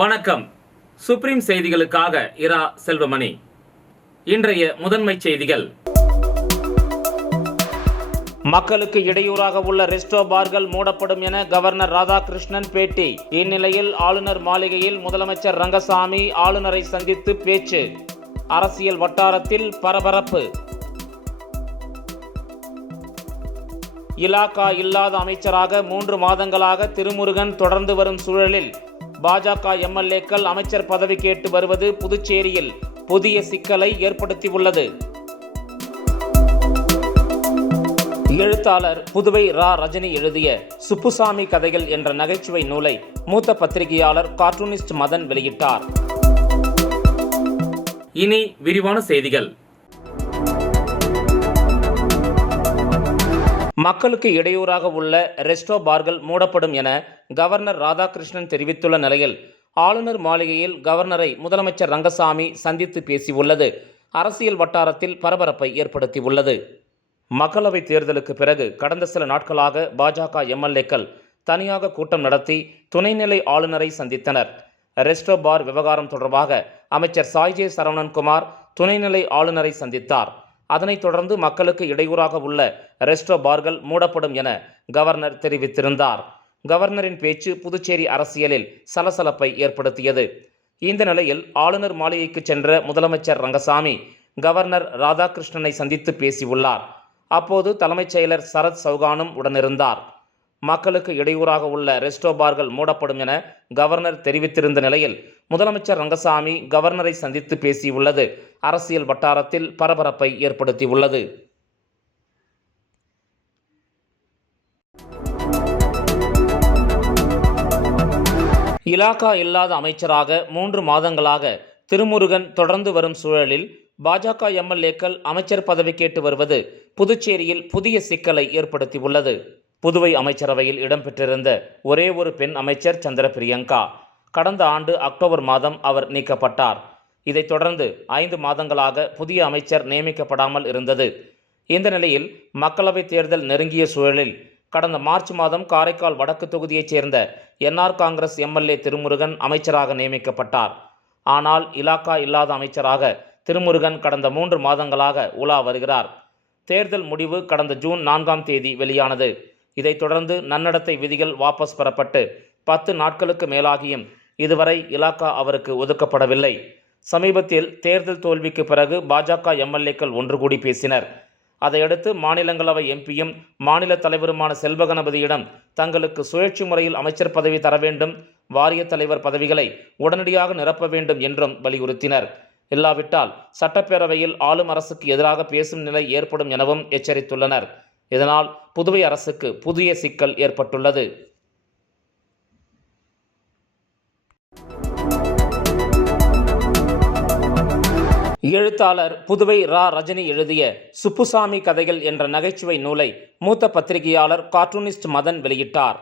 வணக்கம். சுப்ரீம் செய்திகளுக்காக இரா செல்வமணி. இன்றைய முதன்மை செய்திகள். மக்களுக்கு இடையூறாக உள்ள ரெஸ்டோ பார்கள் மூடப்படும் என கவர்னர் ராதாகிருஷ்ணன் பேட்டி. இந்நிலையில் ஆளுநர் மாளிகையில் முதலமைச்சர் ரங்கசாமி ஆளுநரை சந்தித்து பேச்சு. அரசியல் வட்டாரத்தில் பரபரப்பு. இலாகா இல்லாத அமைச்சராக 3 மாதங்களாக திருமுருகன் தொடர்ந்து வரும் சூழலில் பாஜக எம்எல்ஏக்கள் அமைச்சர் பதவி கேட்டு வருவது புதுச்சேரியில் புதிய சிக்கலை ஏற்படுத்தியுள்ளது. எழுத்தாளர் புதுவை ரா. ரஜினி எழுதிய சுப்புசாமி கதைகள் என்ற நகைச்சுவை நூலை மூத்த பத்திரிகையாளர் கார்ட்டூனிஸ்ட் மதன் வெளியிட்டார். இனி விரிவான செய்திகள். மக்களுக்கு இடையூறாக உள்ள ரெஸ்டோ பார்கள் மூடப்படும் என கவர்னர் ராதாகிருஷ்ணன் தெரிவித்துள்ள நிலையில் ஆளுநர் மாளிகையில் கவர்னரை முதலமைச்சர் ரங்கசாமி சந்தித்து பேசியுள்ளது அரசியல் வட்டாரத்தில் பரபரப்பை ஏற்படுத்தியுள்ளது. மக்களவைத் தேர்தலுக்கு பிறகு கடந்த சில நாட்களாக பாஜக எம்எல்ஏக்கள் தனியாக கூட்டம் நடத்தி துணைநிலை ஆளுநரை சந்தித்தனர். ரெஸ்டோ பார் விவகாரம் தொடர்பாக அமைச்சர் சாய்ஜே சரவணன்குமார் துணைநிலை ஆளுநரை சந்தித்தார். அதனைத் தொடர்ந்து மக்களுக்கு இடையூறாக உள்ள ரெஸ்டோ பார்கள் மூடப்படும் என கவர்னர் தெரிவித்திருந்தார். கவர்னரின் பேச்சு புதுச்சேரி அரசியலில் சலசலப்பை ஏற்படுத்தியது. இந்த நிலையில் ஆளுநர் மாளிகைக்கு சென்ற முதலமைச்சர் ரங்கசாமி கவர்னர் ராதாகிருஷ்ணனை சந்தித்து பேசியுள்ளார். அப்போது தலைமைச் செயலர் சரத் சௌகானும் உடனிருந்தார். மக்களுக்கு இடையூறாக உள்ள ரெஸ்டோ பார்கள் மூடப்படும் என கவர்னர் தெரிவித்திருந்த நிலையில் முதலமைச்சர் ரங்கசாமி கவர்னரை சந்தித்து பேசியுள்ளது அரசியல் வட்டாரத்தில் பரபரப்பை ஏற்படுத்தியுள்ளது. இலாகா இல்லாத அமைச்சராக 3 மாதங்களாக திருமுருகன் தொடர்ந்து வரும் சூழலில் பாஜக எம்எல்ஏக்கள் அமைச்சர் பதவி கேட்டு வருவது புதுச்சேரியில் புதிய சிக்கலை ஏற்படுத்தியுள்ளது. புதுவை அமைச்சரவையில் இடம்பெற்றிருந்த ஒரே ஒரு பெண் அமைச்சர் சந்திர பிரியங்கா. கடந்த ஆண்டு அக்டோபர் மாதம் அவர் நீக்கப்பட்டார். இதைத் தொடர்ந்து 5 மாதங்களாக புதிய அமைச்சர் நியமிக்கப்படாமல் இருந்தது. இந்த நிலையில் மக்களவைத் தேர்தல் நெருங்கிய சூழலில் கடந்த மார்ச் மாதம் காரைக்கால் வடக்கு தொகுதியைச் சேர்ந்த என்ஆர் காங்கிரஸ் எம்எல்ஏ திருமுருகன் அமைச்சராக நியமிக்கப்பட்டார். ஆனால் இலாகா இல்லாத அமைச்சராக திருமுருகன் கடந்த 3 மாதங்களாக உலா வருகிறார். தேர்தல் முடிவு கடந்த ஜூன் 4ஆம் தேதி வெளியானது. இதைத் தொடர்ந்து நன்னடத்தை விதிகள் வாபஸ் பெறப்பட்டு 10 நாட்களுக்கு மேலாகியும் இதுவரை இலாகா அவருக்கு ஒதுக்கப்படவில்லை. சமீபத்தில் தேர்தல் தோல்விக்கு பிறகு பாஜக எம்எல்ஏக்கள் ஒன்று கூடி பேசினர். அதையடுத்து மாநிலங்களவை எம்பியும் மாநில தலைவருமான செல்வகணபதியிடம் தங்களுக்கு சுழற்சி முறையில் அமைச்சர் பதவி தர வேண்டும், வாரிய தலைவர் பதவிகளை உடனடியாக நிரப்ப வேண்டும் என்றும் வலியுறுத்தினர். இல்லாவிட்டால் சட்டப்பேரவையில் ஆளும் அரசுக்கு எதிராக பேசும் நிலை ஏற்படும் எனவும் எச்சரித்துள்ளனர். இதனால் புதுவை அரசுக்கு புதிய சிக்கல் ஏற்பட்டுள்ளது. எழுத்தாளர் புதுவை ரா. ரஜினி எழுதிய சுப்புசாமி கதைகள் என்ற நகைச்சுவை நூலை மூத்த பத்திரிகையாளர் கார்ட்டூனிஸ்ட் மதன் வெளியிட்டார்.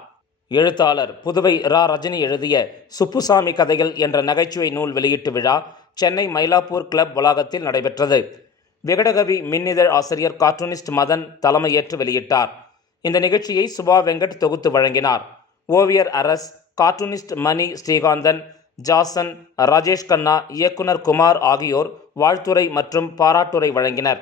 எழுத்தாளர் புதுவை ரா. ரஜினி எழுதிய சுப்புசாமி கதைகள் என்ற நகைச்சுவை நூல் வெளியீட்டு விழா சென்னை மயிலாப்பூர் கிளப் வளாகத்தில் நடைபெற்றது. விகடகவி மின்னிதழ் ஆசிரியர் கார்ட்டூனிஸ்ட் மதன் தலைமையேற்று வெளியிட்டார். இந்த நிகழ்ச்சியை சுபா வெங்கட் தொகுத்து வழங்கினார். ஓவியர் அரஸ், கார்ட்டூனிஸ்ட் மணி ஸ்ரீகாந்தன், ஜாசன், ராஜேஷ் கண்ணா, இயக்குனர் குமார் ஆகியோர் வாழ்த்துரை மற்றும் பாராட்டுரை வழங்கினர்.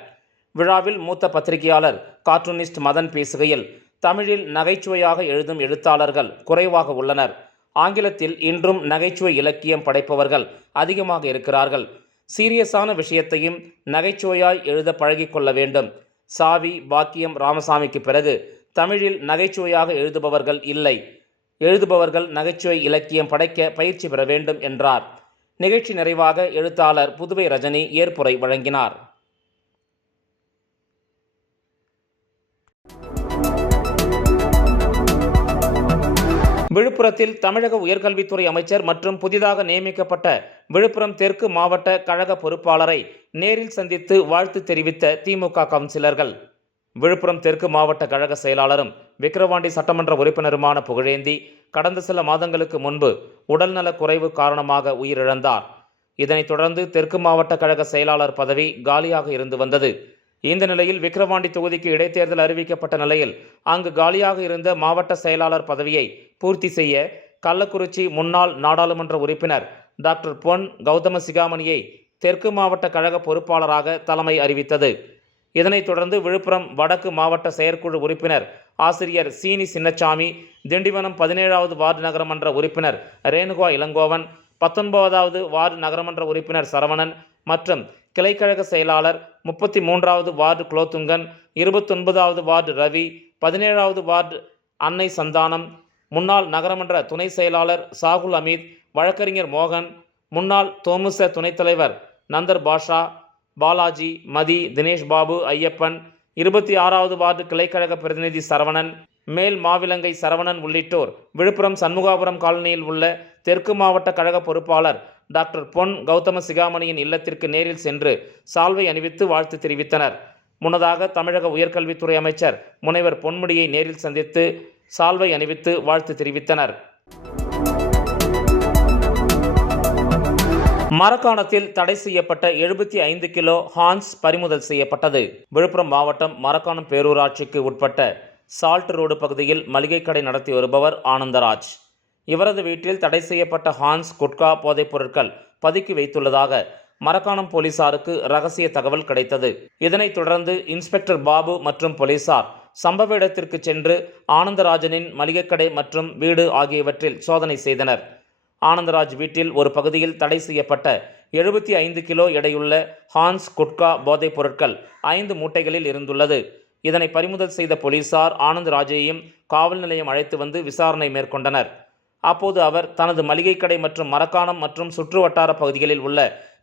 விழாவில் மூத்த பத்திரிகையாளர் கார்ட்டூனிஸ்ட் மதன் பேசுகையில், தமிழில் நகைச்சுவையாக எழுதும் எழுத்தாளர்கள் குறைவாக உள்ளனர். ஆங்கிலத்தில் இன்றும் நகைச்சுவை இலக்கியம் படைப்பவர்கள் அதிகமாக இருக்கிறார்கள். சீரியஸான விஷயத்தையும் நகைச்சுவையாய் எழுத பழகிக்கொள்ள வேண்டும். சாவி, பாக்கியம், ராமசாமிக்கு பிறகு தமிழில் நகைச்சுவையாக எழுதுபவர்கள் இல்லை. எழுதுபவர்கள் நகைச்சுவை இலக்கியம் படைக்க பயிற்சி பெற வேண்டும் என்றார். நிகழ்ச்சி நிறைவாக எழுத்தாளர் புதுவை ரஜினி ஏற்புரை வழங்கினார். விழுப்புரத்தில் தமிழக உயர்கல்வித்துறை அமைச்சர் மற்றும் புதிதாக நியமிக்கப்பட்ட விழுப்புரம் தெற்கு மாவட்ட கழக பொறுப்பாளரை நேரில் சந்தித்து வாழ்த்து தெரிவித்த திமுக கவுன்சிலர்கள். விழுப்புரம் தெற்கு மாவட்ட கழக செயலாளரும் விக்கிரவாண்டி சட்டமன்ற உறுப்பினருமான புகழேந்தி கடந்த சில மாதங்களுக்கு முன்பு உடல்நலக் குறைவு காரணமாக உயிரிழந்தார். இதனைத் தொடர்ந்து தெற்கு மாவட்ட கழக செயலாளர் பதவி காலியாக இருந்து வந்தது. இந்த நிலையில் விக்கிரவாண்டி தொகுதிக்கு இடைத்தேர்தல் அறிவிக்கப்பட்ட நிலையில் அங்கு காலியாக இருந்த மாவட்ட செயலாளர் பதவியை பூர்த்தி செய்ய கள்ளக்குறிச்சி முன்னாள் நாடாளுமன்ற உறுப்பினர் டாக்டர் பொன் கௌதம சிகாமணியை தெற்கு மாவட்ட கழக பொறுப்பாளராக தலைமை அறிவித்தது. இதனைத் தொடர்ந்து விழுப்புரம் வடக்கு மாவட்ட செயற்குழு உறுப்பினர் ஆசிரியர் சீனி சின்னசாமி, திண்டிவனம் 17வது வார்டு நகரமன்ற உறுப்பினர் ரேணுகா இளங்கோவன், 19வது வார்டு நகரமன்ற உறுப்பினர் சரவணன் மற்றும் கிளைக்கழக செயலாளர் 33வது வார்டு குலோத்துங்கன், 29வது வார்டு ரவி, 17வது வார்டு அன்னை சந்தானம், முன்னாள் நகரமன்ற துணை செயலாளர் சாகுல் அமீத், வழக்கறிஞர் மோகன், முன்னாள் தோமுச துணைத் தலைவர் நந்தர் பாஷா, பாலாஜி, மதி, தினேஷ் பாபு, ஐயப்பன், 26வது வார்டு கிளைக்கழக பிரதிநிதி சரவணன், மேல் மாவிலங்கை சரவணன் உள்ளிட்டோர் விழுப்புரம் சண்முகாபுரம் காலனியில் உள்ள தெற்கு மாவட்ட கழக பொறுப்பாளர் டாக்டர் பொன் கௌதம சிகாமணியின் இல்லத்திற்கு நேரில் சென்று சால்வை அணிவித்து வாழ்த்து தெரிவித்தனர். முன்னதாக தமிழக உயர்கல்வித்துறை அமைச்சர் முனைவர் பொன்முடியை நேரில் சந்தித்து சால்வை அணிவித்து வாழ்த்து தெரிவித்தனர். மரக்காணத்தில் தடை செய்யப்பட்ட 75 கிலோ ஹான்ஸ் பறிமுதல் செய்யப்பட்டது. விழுப்புரம் மாவட்டம் மரக்காணம் பேரூராட்சிக்கு உட்பட்ட சால்ட் ரோடு பகுதியில் மளிகை கடை நடத்தி வருபவர் ஆனந்தராஜ். இவரது வீட்டில் தடை செய்யப்பட்ட ஹான்ஸ், குட்கா போதைப் பொருட்கள் பதுக்கி வைத்துள்ளதாக மரக்காணம் போலீசாருக்கு ரகசிய தகவல் கிடைத்தது. இதனைத் தொடர்ந்து இன்ஸ்பெக்டர் பாபு மற்றும் போலீசார் சம்பவ இடத்திற்கு சென்று ஆனந்தராஜனின் மளிகை கடை மற்றும் வீடு ஆகியவற்றில் சோதனை செய்தனர். ஆனந்தராஜ் வீட்டில் ஒரு பகுதியில் தடை செய்யப்பட்ட 75 கிலோ எடையுள்ள ஹான்ஸ், குட்கா போதைப் பொருட்கள் 5 மூட்டைகளில் இருந்துள்ளது. இதனை பறிமுதல் செய்த போலீசார் ஆனந்தராஜையும் காவல் நிலையம் அழைத்து வந்து விசாரணை மேற்கொண்டனர். அப்போது அவர் தனது மளிகை கடை மற்றும் மரக்காணம் மற்றும் சுற்று வட்டார பகுதிகளில் உள்ள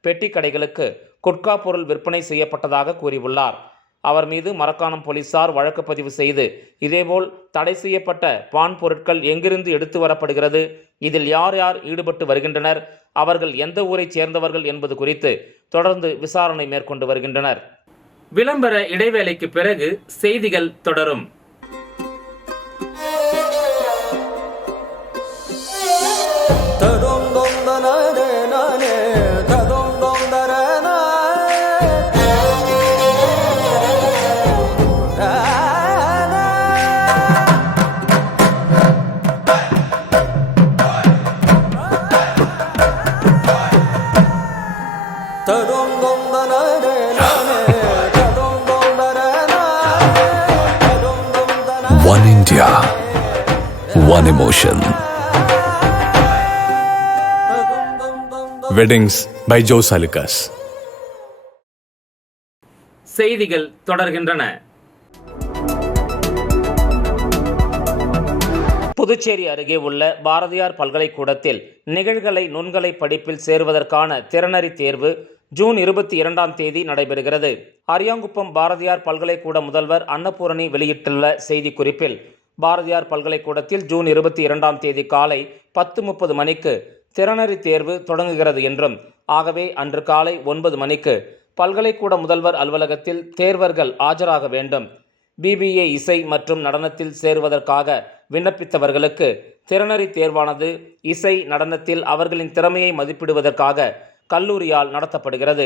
பெட்டி கடைகளுக்கு குட்கா பொருள் விற்பனை செய்யப்பட்டதாக கூறியுள்ளார். அவர் மீது மரக்காணம் போலீசார் வழக்கு பதிவு செய்து இதேபோல் தடை செய்யப்பட்ட பான் பொருட்கள் எங்கிருந்து எடுத்து வரப்படுகிறது, இதில் யார் யார் ஈடுபட்டு வருகின்றனர், அவர்கள் எந்த ஊரைச் சேர்ந்தவர்கள் என்பது குறித்து தொடர்ந்து விசாரணை மேற்கொண்டு வருகின்றனர். விளம்பர இடைவேளைக்கு பிறகு செய்திகள் தொடரும். One India, one emotion. Weddings by Jose Alucas. செய்திகள் தொடர்கின்றன. புதுச்சேரி அருகே உள்ள பாரதியார் பல்கலைக்கூடத்தில் நிகழ்கலை நுண்கலை படிப்பில் சேருவதற்கான திறனறி தேர்வு ஜூன் 22ஆம் தேதி நடைபெறுகிறது. அரியாங்குப்பம் பாரதியார் பல்கலைக்கூட முதல்வர் அன்னபூரணி வெளியிட்டுள்ள செய்திக்குறிப்பில், பாரதியார் பல்கலைக்கூடத்தில் ஜூன் 22ஆம் தேதி காலை 10:30 மணிக்கு திறனறி தேர்வு தொடங்குகிறது என்றும், ஆகவே அன்று காலை 9 மணிக்கு பல்கலைக்கூட முதல்வர் அலுவலகத்தில் தேர்வர்கள் ஆஜராக வேண்டும். BBA இசை மற்றும் நடனத்தில் சேருவதற்காக விண்ணப்பித்தவர்களுக்கு திறனறி தேர்வானது இசை நடனத்தில் அவர்களின் திறமையை மதிப்பிடுவதற்காக கல்லூரியால் நடத்தப்படுகிறது.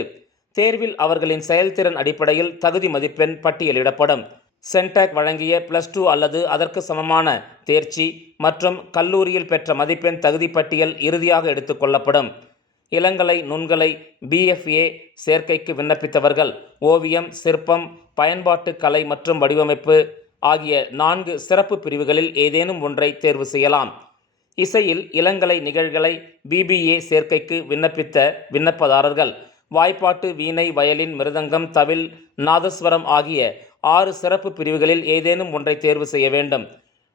தேர்வில் அவர்களின் செயல்திறன் அடிப்படையில் தகுதி மதிப்பெண் பட்டியலிடப்படும். சென்டாக் வழங்கிய +2 அல்லது அதற்கு சமமான தேர்ச்சி மற்றும் கல்லூரியில் பெற்ற மதிப்பெண் தகுதி பட்டியல் இறுதியாக எடுத்துக்கொள்ளப்படும். இளங்கலை நுண்கலை BFA சேர்க்கைக்கு விண்ணப்பித்தவர்கள் ஓவியம், சிற்பம், பயன்பாட்டு கலை மற்றும் வடிவமைப்பு ஆகிய 4 சிறப்பு பிரிவுகளில் ஏதேனும் ஒன்றை தேர்வு செய்யலாம். இசையில் இளங்கலை நிகழ்கலை BBA சேர்க்கைக்கு விண்ணப்பித்த விண்ணப்பதாரர்கள் வாய்ப்பாட்டு, வீணை, வயலின், மிருதங்கம், தவில், நாதஸ்வரம் ஆகிய 6 சிறப்பு பிரிவுகளில் ஏதேனும் ஒன்றை தேர்வு செய்ய வேண்டும்.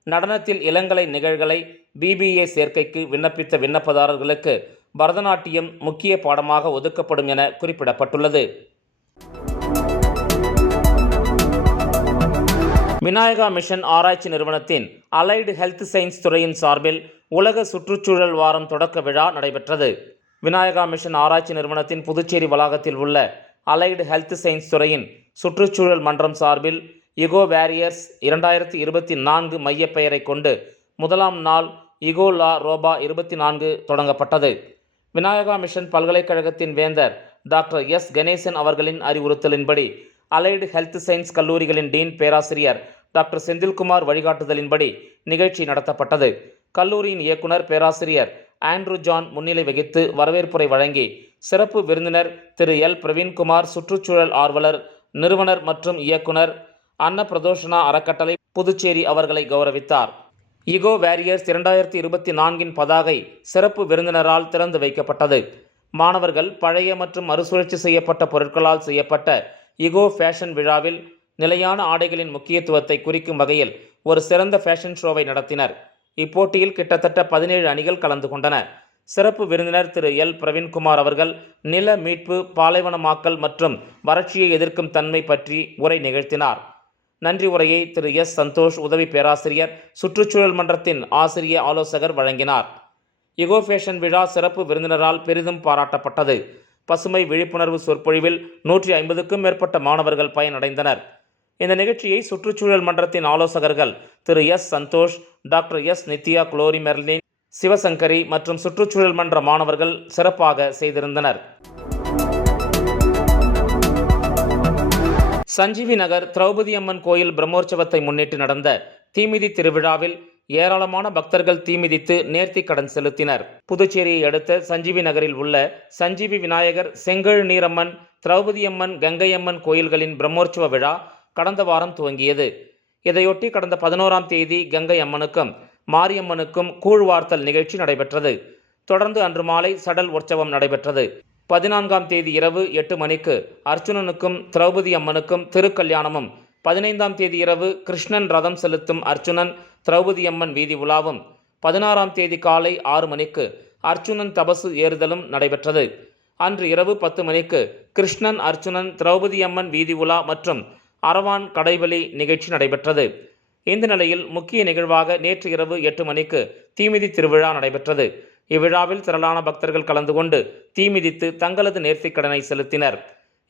நடனத்தில் இளங்கலை நிகழ்கலை BBA சேர்க்கைக்கு விண்ணப்பித்த விண்ணப்பதாரர்களுக்கு பரதநாட்டியம் முக்கிய பாடமாக ஒதுக்கப்படும் என குறிப்பிடப்பட்டுள்ளது. விநாயகா மிஷன் ஆராய்ச்சி நிறுவனத்தின் அலைடு ஹெல்த் சயின்ஸ் துறையின் சார்பில் உலக சுற்றுச்சூழல் வாரம் தொடக்க விழா நடைபெற்றது. விநாயகா மிஷன் ஆராய்ச்சி நிறுவனத்தின் புதுச்சேரி வளாகத்தில் உள்ள அலைடு ஹெல்த் சயின்ஸ் துறையின் சுற்றுச்சூழல் மன்றம் சார்பில் இகோ வேரியர்ஸ் 2024 மைய பெயரை கொண்டு முதலாம் நாள் இகோ லா ரோபா 24 தொடங்கப்பட்டது. விநாயகா மிஷன் பல்கலைக்கழகத்தின் வேந்தர் டாக்டர் எஸ் கணேசன் அவர்களின் அறிவுறுத்தலின்படி அலைடு ஹெல்த் சயின்ஸ் கல்லூரிகளின் டீன் பேராசிரியர் டாக்டர் செந்தில்குமார் வழிகாட்டுதலின்படி நிகழ்ச்சி நடத்தப்பட்டது. கல்லூரியின் இயக்குனர் பேராசிரியர் ஆண்ட்ரூ ஜான் முன்னிலை வகித்து வரவேற்புரை வழங்கி சிறப்பு விருந்தினர் திரு எல் பிரவீன்குமார் சுற்றுச்சூழல் ஆர்வலர், நிறுவனர் மற்றும் இயக்குனர், அன்னப்பிரதோஷனா அறக்கட்டளை, புதுச்சேரி அவர்களை கௌரவித்தார். இகோ வாரியர்ஸ் 2024 பதாகை சிறப்பு விருந்தினரால் திறந்து வைக்கப்பட்டது. மாணவர்கள் பழைய மற்றும் மறுசுழற்சி செய்யப்பட்ட பொருட்களால் செய்யப்பட்ட இகோ ஃபேஷன் விழாவில் நிலையான ஆடைகளின் முக்கியத்துவத்தை குறிக்கும் வகையில் ஒரு சிறந்த ஃபேஷன் ஷோவை நடத்தினர். இப்போட்டியில் கிட்டத்தட்ட 17 அணிகள் கலந்து கொண்டன. சிறப்பு விருந்தினர் திரு எல் பிரவீன்குமார் அவர்கள் நில மீட்பு, பாலைவனமாக்கல் மற்றும் வறட்சியை எதிர்க்கும் தன்மை பற்றி உரை நிகழ்த்தினார். நன்றி உரையை திரு எஸ் சந்தோஷ், உதவி பேராசிரியர், சுற்றுச்சூழல் மன்றத்தின் ஆசிரிய ஆலோசகர் வழங்கினார். இகோ ஃபேஷன் விழா சிறப்பு விருந்தினரால் பெரிதும் பாராட்டப்பட்டது. பசுமை விழிப்புணர்வு சொற்பொழிவில் 150க்கும் மேற்பட்ட மாணவர்கள் பயனடைந்தனர். இந்த நிகழ்ச்சியை சுற்றுச்சூழல் மன்றத்தின் ஆலோசகர்கள் Thiru S Santhosh, doctor S Nithya, Glory Merlin, Sivasankari மற்றும் சுற்றுச்சூழல் மன்ற மாணவர்கள் சிறப்பாக செய்திருந்தனர். சஞ்சீவி நகர் திரௌபதி அம்மன் கோயில் பிரம்மோற்சவத்தை முன்னிட்டு நடந்த தீமிதி திருவிழாவில் ஏராளமான பக்தர்கள் தீமிதித்து நேர்த்தி கடன் செலுத்தினர். புதுச்சேரியை அடுத்த சஞ்சீவி நகரில் உள்ள சஞ்சீவி விநாயகர், செங்கழு நீரம்மன், திரௌபதி அம்மன், கங்கையம்மன் கோயில்களின் பிரம்மோற்சவ விழா கடந்த வாரம் துவங்கியது. இதையொட்டி கடந்த 11ஆம் தேதி கங்கை அம்மனுக்கும் மாரியம்மனுக்கும் கூழ்வார்த்தல் நிகழ்ச்சி நடைபெற்றது. தொடர்ந்து அன்று மாலை சடல் உற்சவம் நடைபெற்றது. 14ஆம் தேதி இரவு 8 மணிக்கு அர்ச்சுனனுக்கும் திரௌபதி அம்மனுக்கும் திருக்கல்யாணமும், 15ஆம் தேதி இரவு கிருஷ்ணன் ரதம் செலுத்தும் அர்ச்சுனன் திரௌபதி அம்மன் வீதி உலாவும், 16ஆம் தேதி காலை 6 மணிக்கு அர்ச்சுனன் தபசு ஏறுதலும் நடைபெற்றது. அன்று இரவு 10 மணிக்கு கிருஷ்ணன், அர்ச்சுனன், திரௌபதி அம்மன் வீதி உலா மற்றும் அரவான் கடைவலி நிகழ்ச்சி நடைபெற்றது. இந்த நிலையில் முக்கிய நிகழ்வாக நேற்று இரவு 8 மணிக்கு தீமிதி திருவிழா நடைபெற்றது. இவ்விழாவில் திரளான பக்தர்கள் கலந்து கொண்டு தீமிதித்து தங்களது நேர்த்திக்கடனை செலுத்தினர்.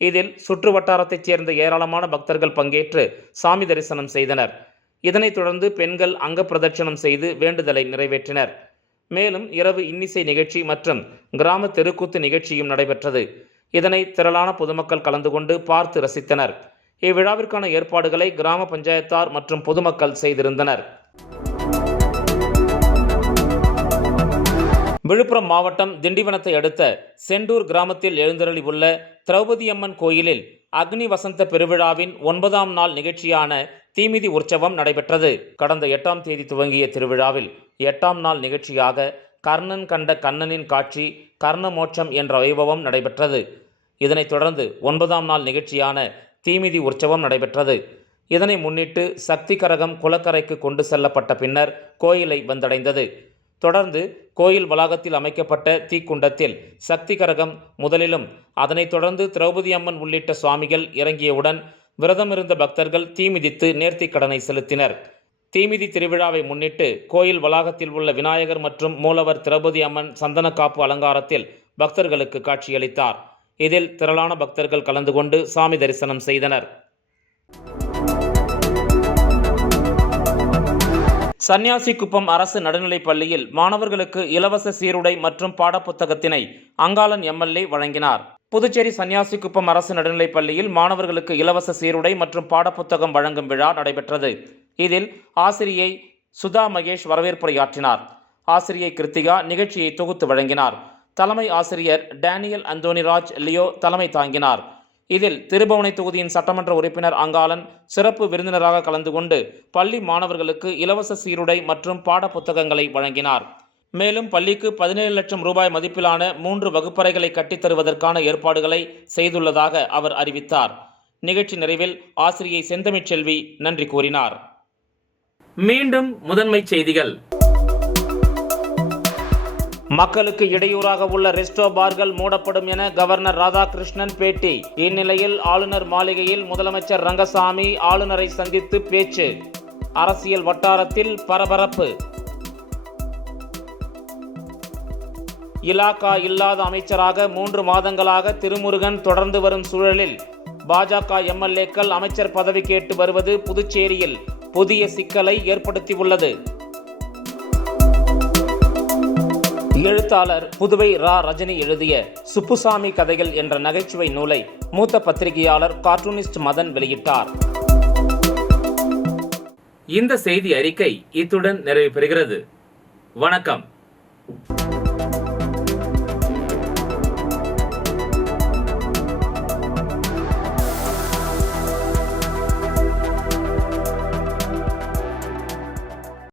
இதில் சுற்று வட்டாரத்தைச் சேர்ந்த ஏராளமான பக்தர்கள் பங்கேற்று சாமி தரிசனம் செய்தனர். இதனைத் தொடர்ந்து பெண்கள் அங்க பிரதட்சணம் செய்து வேண்டுதலை நிறைவேற்றினர். மேலும் இரவு இன்னிசை நிகழ்ச்சி மற்றும் கிராம தெருக்கூத்து நிகழ்ச்சியும் நடைபெற்றது. இதனை திரளான பொதுமக்கள் கலந்து கொண்டு பார்த்து ரசித்தனர். இவ்விழாவிற்கான ஏற்பாடுகளை கிராம பஞ்சாயத்தார் மற்றும் பொதுமக்கள் செய்திருந்தனர். விழுப்புரம் மாவட்டம் திண்டிவனத்தை அடுத்த செண்டூர் கிராமத்தில் எழுந்தருளி உள்ள திரௌபதி அம்மன் கோயிலில் அக்னி வசந்த பெருவிழாவின் 9ஆம் நாள் நிகழ்ச்சியான தீமிதி உற்சவம் நடைபெற்றது. கடந்த 8ஆம் தேதி துவங்கிய திருவிழாவில் 8ஆம் நாள் நிகழ்ச்சியாக கர்ணன் கண்ட கண்ணனின் காட்சி, கர்ண மோட்சம் என்ற வைபவம் நடைபெற்றது. இதனைத் தொடர்ந்து 9ஆம் நாள் நிகழ்ச்சியான தீமிதி உற்சவம் நடைபெற்றது. இதனை முன்னிட்டு சக்தி கரகம் குளக்கரைக்கு கொண்டு செல்லப்பட்ட பின்னர் கோயிலை வந்தடைந்தது. தொடர்ந்து கோயில் வளாகத்தில் அமைக்கப்பட்ட தீக்குண்டத்தில் சக்தி கரகம் முதலிலும், அதனைத் தொடர்ந்து திரௌபதி அம்மன் உள்ளிட்ட சுவாமிகள் இறங்கியவுடன் விரதமிருந்த பக்தர்கள் தீமிதித்து நேர்த்திக் கடனை செலுத்தினர். தீமிதி திருவிழாவை முன்னிட்டு கோயில் வளாகத்தில் உள்ள விநாயகர் மற்றும் மூலவர் திரௌபதி அம்மன் சந்தனக்காப்பு அலங்காரத்தில் பக்தர்களுக்கு காட்சியளித்தார். இதில் திரளான பக்தர்கள் கலந்து கொண்டு சாமி தரிசனம் செய்தனர். சன்னியாசிக்குப்பம் அரசு நடுநிலைப் பள்ளியில் மாணவர்களுக்கு இலவச சீருடை மற்றும் பாடப்புத்தகத்தினை அங்காளன் எம்எல்ஏ வழங்கினார். புதுச்சேரி சன்னியாசிக்குப்பம் அரசு நடுநிலைப் பள்ளியில் மாணவர்களுக்கு இலவச சீருடை மற்றும் பாடப்புத்தகம் வழங்கும் விழா நடைபெற்றது. இதில் ஆசிரியை சுதா மகேஷ் வரவேற்புரையாற்றினார். ஆசிரியை கிருத்திகா நிகழ்ச்சியை தொகுத்து வழங்கினார். தலைமை ஆசிரியர் டேனியல் அந்தோனிராஜ் லியோ தலைமை தாங்கினார். இதில் திருபுவனை தொகுதியின் சட்டமன்ற உறுப்பினர் அங்காளன் சிறப்பு விருந்தினராக கலந்து கொண்டு பள்ளி மாணவர்களுக்கு இலவச சீருடை மற்றும் பாட புத்தகங்களை வழங்கினார். மேலும் பள்ளிக்கு 17 லட்சம் ரூபாய் மதிப்பிலான 3 வகுப்பறைகளை கட்டித்தருவதற்கான ஏற்பாடுகளை செய்துள்ளதாக அவர் அறிவித்தார். நிகழ்ச்சி நிறைவில் ஆசிரியை செந்தமிழ்ச்செல்வி நன்றி கூறினார். மீண்டும் முதன்மை செய்திகள். மக்களுக்கு இடையூறாக உள்ள ரெஸ்டோ பார்கள் மூடப்படும் என கவர்னர் ராதாகிருஷ்ணன் பேட்டி. இந்நிலையில் ஆளுநர் மாளிகையில் முதலமைச்சர் ரங்கசாமி ஆளுநரை சந்தித்து பேச்சு. அரசியல் வட்டாரத்தில் பரபரப்பு. இலாகா இல்லாத அமைச்சராக 3 மாதங்களாக திருமுருகன் தொடர்ந்து வரும் சூழலில் பாஜக எம்எல்ஏக்கள் அமைச்சர் பதவி கேட்டு வருவது புதுச்சேரியில் புதிய சிக்கலை ஏற்படுத்தியுள்ளது. எழுத்தாளர் புதுவை ரா ரஜினி எழுதிய சுப்புசாமி கதைகள் என்ற நகைச்சுவை நூலை மூத்த பத்திரிகையாளர் கார்ட்டூனிஸ்ட் மதன் வெளியிட்டார். இந்த செய்தி அறிக்கை இத்துடன் நிறைவு பெறுகிறது. வணக்கம்.